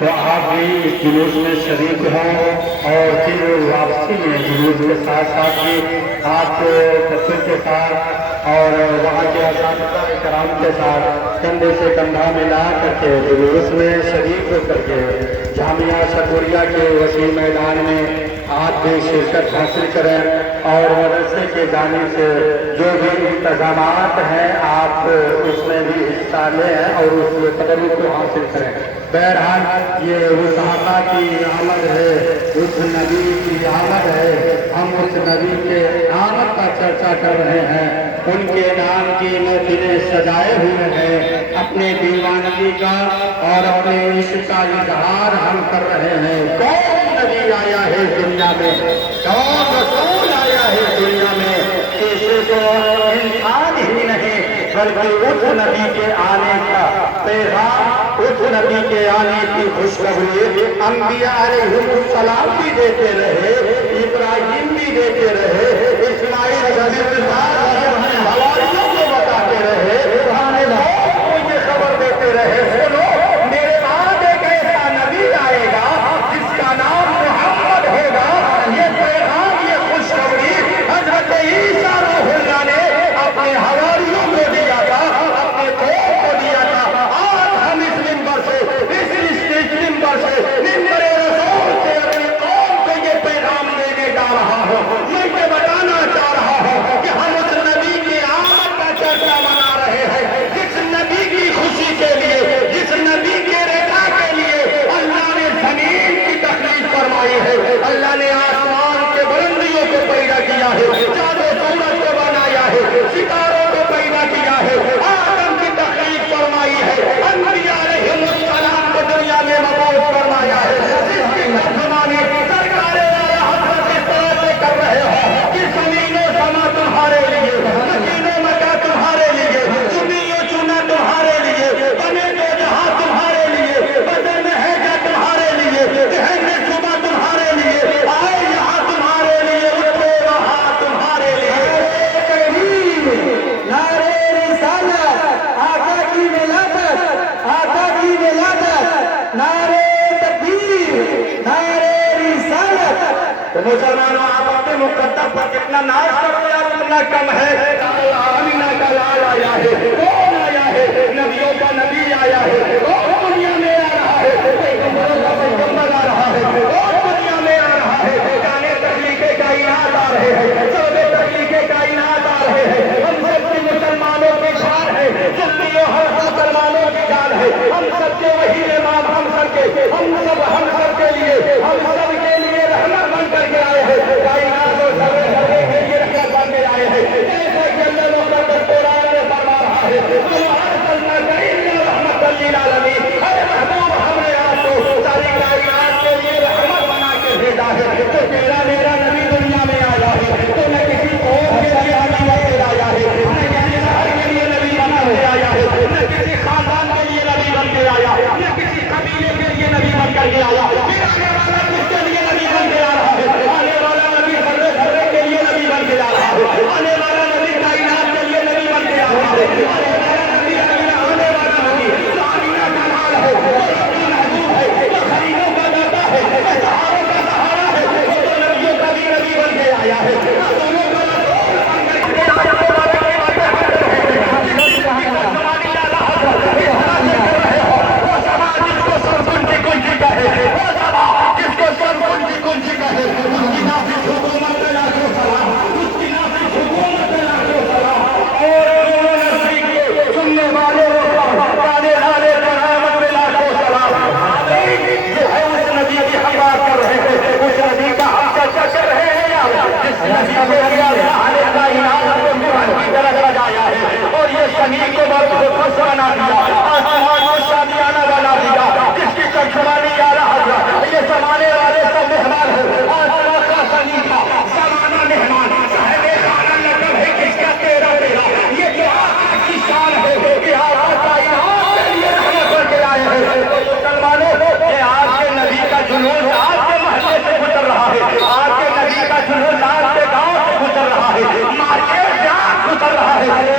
تو آپ بھی اس جلوس میں شریک ہوں اور پھر واپسی میں جلوس کے ساتھ ساتھ بھی آپ بچوں کے ساتھ اور وہاں کے اساتذہ کرام کے ساتھ کندھے سے کندھا ملا کر کے جلوس میں شریک ہو کر کے جامعہ شکوریہ کے وسیع میدان میں آپ بھی شرکت حاصل کریں اور مدرسے کے جانب سے جو بھی انتظامات ہیں آپ اس میں بھی حصہ لیں اور اس قدر کو حاصل کریں۔ بہرحال یہ اس آقا کی آمد ہے، اس نبی کی آمد ہے، ہم اس نبی کے آمد کا چرچا کر رہے ہیں، ان کے نام کی محفلیں سجائے ہوئے ہیں، اپنے دیوانگی کا اور اپنے عشق کا اظہار ہم کر رہے ہیں۔ کون نبی آیا ہے دنیا میں، کون رسول آیا ہے دنیا میں، کسی کو انسان ہی نہیں بلکہ اس نبی کے آنے کا پیغام، اس نبی کے آنے کی خوشخبری انبیاء علیہ السلام بھی دیتے رہے، ابراہیم بھی دیتے رہے، اسماعیل اپنے حواریوں کو بتاتے رہے، ہمیں لوگوں کو یہ خبر دیتے رہے، سنو میرے بعد ایک ایسا نبی آئے گا جس کا نام محمد ہوگا۔ یہ پیغام، یہ خوشخبری حضرت عیسیٰ روح اللہ نے اپنے حواریوں کو دیا تھا، اپنے قوم کو دیا تھا۔ آج ہم اس منبر سے، اس منبر سے، منبر رسول سے اپنی قوم کو یہ پیغام دینے جا رہا ہوں۔ میں یہ بتانا چاہ رہا ہوں کہ ہم اس نبی کی آمد کا چرچا منا رہے ہیں، جس نبی کی خوشی کے لیے، جس نبی کے رضا کے لیے اللہ نے زمین کی تخلیق فرمائی ہے، اللہ نے آسمان کے بلندیوں کو پیدا کیا ہے، چاند و سورج کو بنایا ہے، ستاروں کو پیدا کیا ہے، آدم کی تخلیق فرمائی ہے، انبیاء علیہ السلام کو دنیا میں مبعوث فرمایا ہے۔ جس کی ترجمانی سرکار حضرت اس طرح سے کر رہے ہو کہ زمین و سما تمہارے لیے، مکین و مکہ تمہارے لیے، چنی و چنا تمہارے لیے، بنے دو جہاں تمہارے لیے، بدن میں ہے جا تمہارے لیے، ذہن میں صبح تمہارے لیے، آئے یہاں تمہارے لیے، اترے وہاں تمہارے لیے۔ نعرے رسالت، آقا کی ولادت، آقا کی ولادت، نعرے تکبیر، نعرے رسالت۔ تو مسلمانوں، آپ اپنے مقدس پر کتنا ناز کرتے ہیں، اتنا کم ہے۔ آمینہ کا لال آیا ہے، کون آیا ہے؟ نبیوں کا نبی آیا ہے، کون دنیا میں آ رہا ہے؟ پیغمبروں کا پیغمبر آ رہا ہے، کون دنیا میں آ رہا ہے؟ جانے تخلیق کائنات آ رہے ہیں، سب تخلیق کائنات آ رہے ہیں۔ ہم سب کی مسلمانوں کی شان ہے، سنیوں ہر مسلمانوں کی جان ہے، ہم سب کے وہی امام، ہم سب کے لیے، ہم سب کے لیے رحمت بن کر کے آئے ہیں، کائنات اور سب کے لیے رحمت بن کے آئے ہیں۔ جیسے کہ اللہ مقدس قرآن میں فرما رہا ہے، وَمَا أَرْسَلْنَاكَ إِلَّا رَحْمَةً لِّلْعَالَمِينَ، اے محبوب ہم نے آپ کو ساری کائنات کے لیے رحمت بنا کے بھیجا ہے۔ تو تیرا میرا نبی دنیا میں آیا ہے، تو نہ کسی قوم کے لیے نبی بن کے آیا ہے، نہ کسی شہر کے لیے نبی بن کے آیا ہے، نہ کسی خاندان کے لیے نبی بن کے آیا، نہ کسی قبیلے کے لیے نبی بن کر کے آیا۔ پھر آنے والا کس کے لیے نبی بن کے آ رہا ہے؟ آنے والا نبی ذرے ذرے کے لیے نبی بن کے آ رہا ہے، آنے والا نبی کائنات کے لیے نبی بن کے آ رہا ہے، آنے والا نبی، آنے والا نبی جو آمینہ کا لال ہے، جو ربی محبوب ہے، جو خلیلوں کا داتا ہے، جو سہاروں کا سہارا ہے، وہ تو نبیوں کا بھی نبی بن کے آیا ہے، رسولوں کا رسول بن کر کے آنے والا کی باتیں ہم کر رہے ہیں۔ جس کی ترجمانی اعلیٰ حضرت اس طرح سے کر رہے ہو، وہ سما جس کو سرکن کی کنجی کہے، وہ سما جس کو سرکن کی کنجی کہے، اس کی نافذ حکومت میں لاکھوں سلام، اس کی نافذ حکومت میں لاکھوں سلام۔ اور نبی کے سننے والوں گانے والے کرامت میں لاکھوں سلام۔ یہ ہے اس نبی کی ہم بات کر رہے ہیں، اس نبی کا ہم چرچا کر رہے ہیں یا جس نبی کو اللہ نے کائنات کو قرآن کی طرح سجایا ہے اور یہ زمین کو بہت خوش بنا دیا، آسمان کو شادیانہ بنا دیا، جس کی ترجمانی اعلیٰ حضرت یہ زمانے والے سب مہمان ہیں، آسمان کا سلیقہ زمانہ مہمان، صاحب خانہ لقب ہے کس کا تیرا تیرا، یہ جو آقا کی شان ہے کہ آقا کائنات کے لیے رحمت بن کے آئے ہیں۔ تو مسلمانوں، یہ آج کے نبی کا جنون آج کے محلے سے گزر رہا ہے، آج کے نبی کا جنون آج کے گاؤں سے گزر رہا ہے، مارکیٹ سے آج گزر رہا ہے۔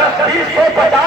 10, 20, 100, 50